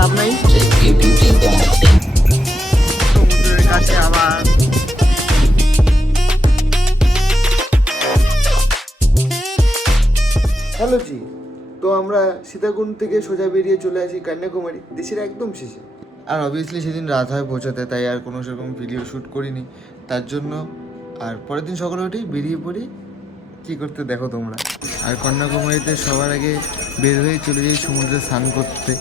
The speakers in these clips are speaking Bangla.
লাভ নাই, সমুদ্রের কাছে আবার। হ্যালো জি, তো আমরা সীতাকুণ্ড থেকে সোজা বেরিয়ে চলে আসি কন্যাকুমারী, দেশের একদম শেষে। আর অবভিয়াসলি সেদিন রাত হয় পৌঁছাতে, তাই আর কোনো সেরকম ভিডিও শ্যুট করিনি তার জন্য। আর পরের দিন সকালে উঠেই বেরিয়ে পড়ি কী করতে দেখো তোমরা। আর কন্যাকুমারীতে সবার আগে বের হয়ে চলে যাই সমুদ্রে স্নান করতে।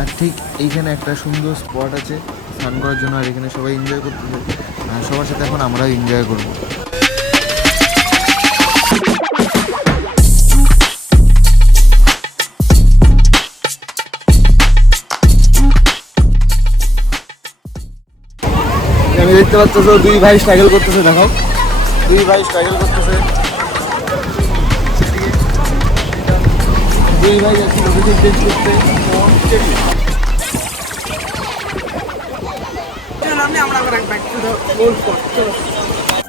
আর ঠিক এইখানে একটা সুন্দর স্পট আছে স্নান করার জন্য, আর এখানে সবাই এনজয় করতেছে, আর সবার সাথে এখন আমরাও এনজয় করবো। আমি দেখতে পাচ্ছ দুই ভাই স্ট্রাগল করতেছে, দেখো দুই ভাই স্ট্রাগল করতেছে। দুই ভাই যাচ্ছি লোকেশন চেঞ্জ করতে।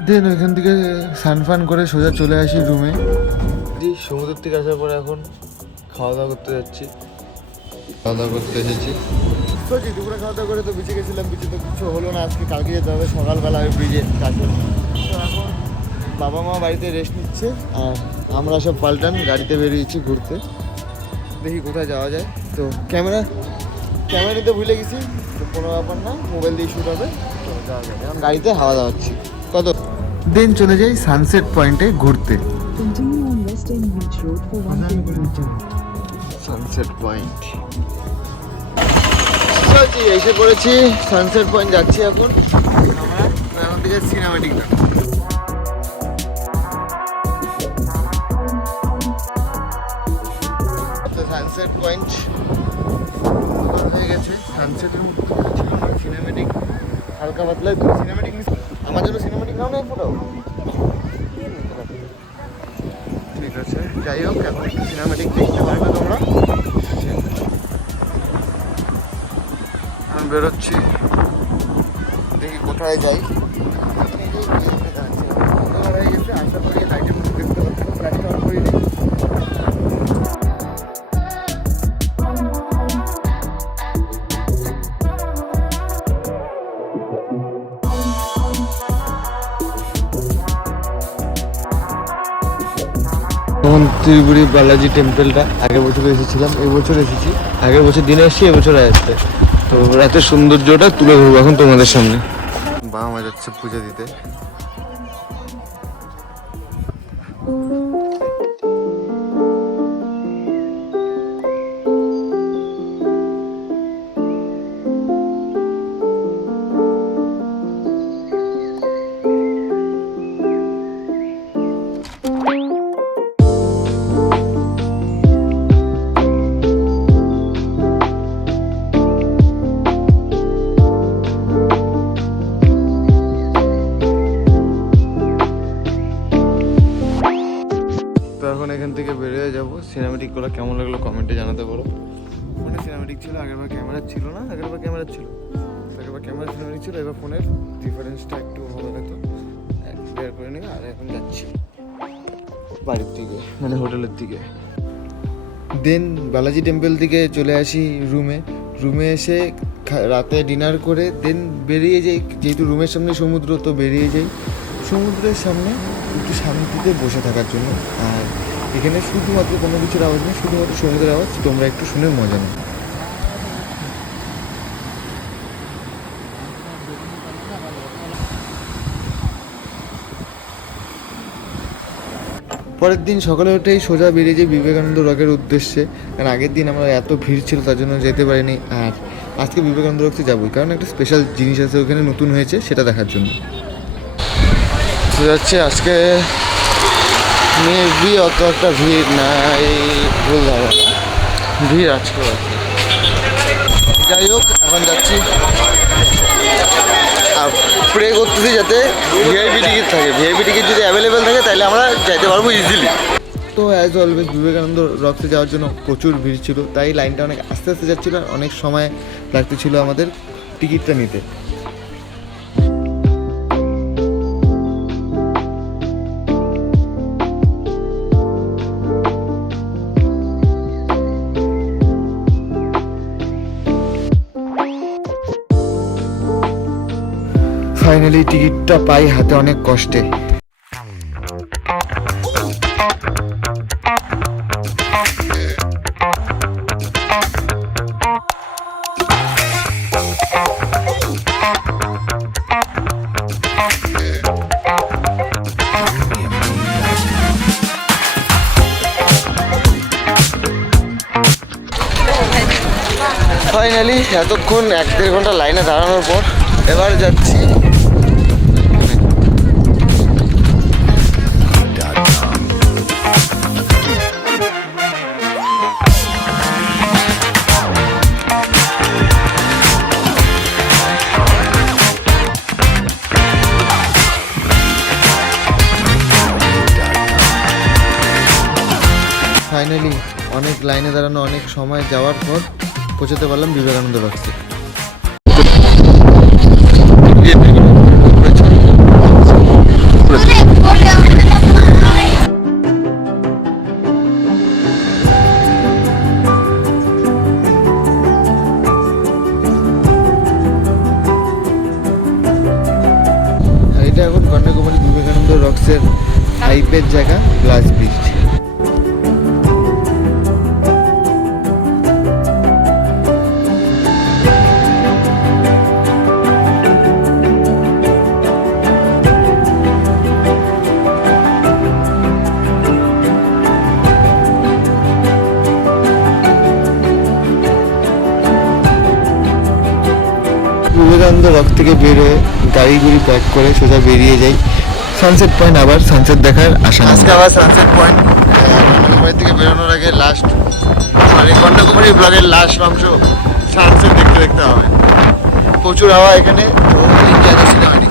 দেন ওইখান থেকে স্নান করে সোজা চলে আসি রুমে। সমুদ্র থেকে আসার পরে এখন খাওয়া দাওয়া করতে যাচ্ছি, খাওয়া দাওয়া করতে এসেছি। সত্যি দুপুরে খাওয়া দাওয়া করে তো বিচে গেছিলাম, বিচে তো কিছু হলো না, আজকে কালকে যেতে হবে সকালবেলা ওই ব্রিজে কাজ হলো। তো এখন বাবা মা বাড়িতে রেস্ট নিচ্ছে, আর আমরা সব পাল্টান গাড়িতে বেরিয়েছি ঘুরতে, দেখি কোথায় যাওয়া যায়। তো ক্যামেরা নিতে ভুলে গেছি, তো কোনো ব্যাপার না, মোবাইল দিয়ে শ্যুট হবে, তো যাওয়া যাবে। এখন গাড়িতে হাওয়া দাওয়াচ্ছি কত। দেন চলে যাই সানসেট পয়েন্টে ঘুরতে। সানসেট পয়েন্ট এসে পড়েছি, সানসেট পয়েন্ট যাচ্ছি এখন থেকে সিনেমাটিক। সানসেট পয়েন্ট হয়ে গেছে, সানসেটের মতো ছিল না, সিনেমেটিক হালকা পাতলা সিনেমেটিক। আমার জন্য সিনেমেটিক নাও নাই ফটো, ঠিক আছে। যাই হোক, এখন সিনেমেটিক দেখতে পারবে তোমরা। এখন বেরোচ্ছি, দেখি কোথায় যাই। হয়ে গেছে, আশা করি লাইটের মধ্যে দেখতে পাচ্ছি, ফ্ল্যাশটা অন করে দিই। ত্রিপুরি বালাজি টেম্পলটা আগের বছর এসেছিলাম, এবছর এসেছি। আগের বছর দিনে এসেছি, এবছর আসছে। তো রাতের সৌন্দর্যটা তুলে ধরবো এখন তোমাদের সামনে। বাবা মা যাচ্ছে পুজো দিতে। এখান থেকে বেরিয়ে যাবো। সিনেমেটিকগুলো কেমন লাগলো কমেন্টে জানাতে পারো। ফোনে সিনেমেটিক ছিল, আগেরবার ক্যামেরা ছিল না, আগেরবার ক্যামেরা ছিল, আগেরবার ক্যামেরা সিনেমেটিক ছিল, এবার ফোনের ডিফারেন্সটা একটু ভালো হয়তো বের করে নেবে। আর এখন যাচ্ছি বাড়ির দিকে, মানে হোটেলের দিকে। দেন বালাজি টেম্পল থেকে চলে আসি রুমে এসে রাতে ডিনার করে দেন বেরিয়ে যাই, যেহেতু রুমের সামনে সমুদ্র, তো বেরিয়ে যাই সমুদ্রের সামনে একটু শান্তিতে বসে থাকার জন্য। আর এখানে শুধুমাত্র কোনো কিছুর আওয়াজ নেই, শুধুমাত্র সমুদ্রের আওয়াজ, তোমরা একটু শুনে মজা নাও। পরের দিন সকালে উঠেই সোজা বেরিয়ে যাই বিবেকানন্দ রকের উদ্দেশ্যে, কারণ আগের দিন আমরা এত ভিড় ছিল তার জন্য যেতে পারিনি। আর আজকে বিবেকানন্দ রকতে যাবোই, কারণ একটা স্পেশাল জিনিস আছে ওখানে নতুন হয়েছে, সেটা দেখার জন্য যাচ্ছে। আজকে মেবি অত একটা ভিড় নাই, ভুল ধারণা, ভিড় আজকে আছে। যাই হোক, এখন যাচ্ছি আর প্রে করতেছি যাতে ভিআইপি টিকিট থাকে। ভিআইপি টিকিট যদি অ্যাভেলেবেল থাকে তাহলে আমরা যাইতে পারবো ইজিলি। তো অ্যাজ অলওয়েজ বিবেকানন্দ রক্সে যাওয়ার জন্য প্রচুর ভিড় ছিল, তাই লাইনটা অনেক আস্তে আস্তে যাচ্ছিলো, আর অনেক সময় লাগতেছিল আমাদের টিকিটটা নিতে। ফাইনালি টিকিটটা পাই হাতে অনেক কষ্টে। ফাইনালি এতক্ষণ 1-1.5 ঘন্টা লাইনে দাঁড়ানোর পর এবার যাচ্ছি ফাইনালি অনেক লাইনে দাঁড়ানো, অনেক সময় যাওয়ার পর পৌঁছাতে পারলাম বিবেকানন্দ রক্সে। এটা এখন কন্যাকুমারী বিবেকানন্দ রক্সের হাইপের জায়গা, গ্লাস ব্রিজ। বিবেকানন্দ রক থেকে বের হয়ে গাড়িগুড়ি প্যাক করে সোজা বেরিয়ে যাই সানসেট পয়েন্ট, আবার সানসেট দেখার আশা। আজকে আবার সানসেট পয়েন্ট। কন্যাকুমারী থেকে বেরোনোর আগে লাস্ট মানে কন্যাকুমারী ব্লগের লাস্ট অংশ সানসেট দেখতে দেখতে হবে। প্রচুর হাওয়া এখানে, হয়নি।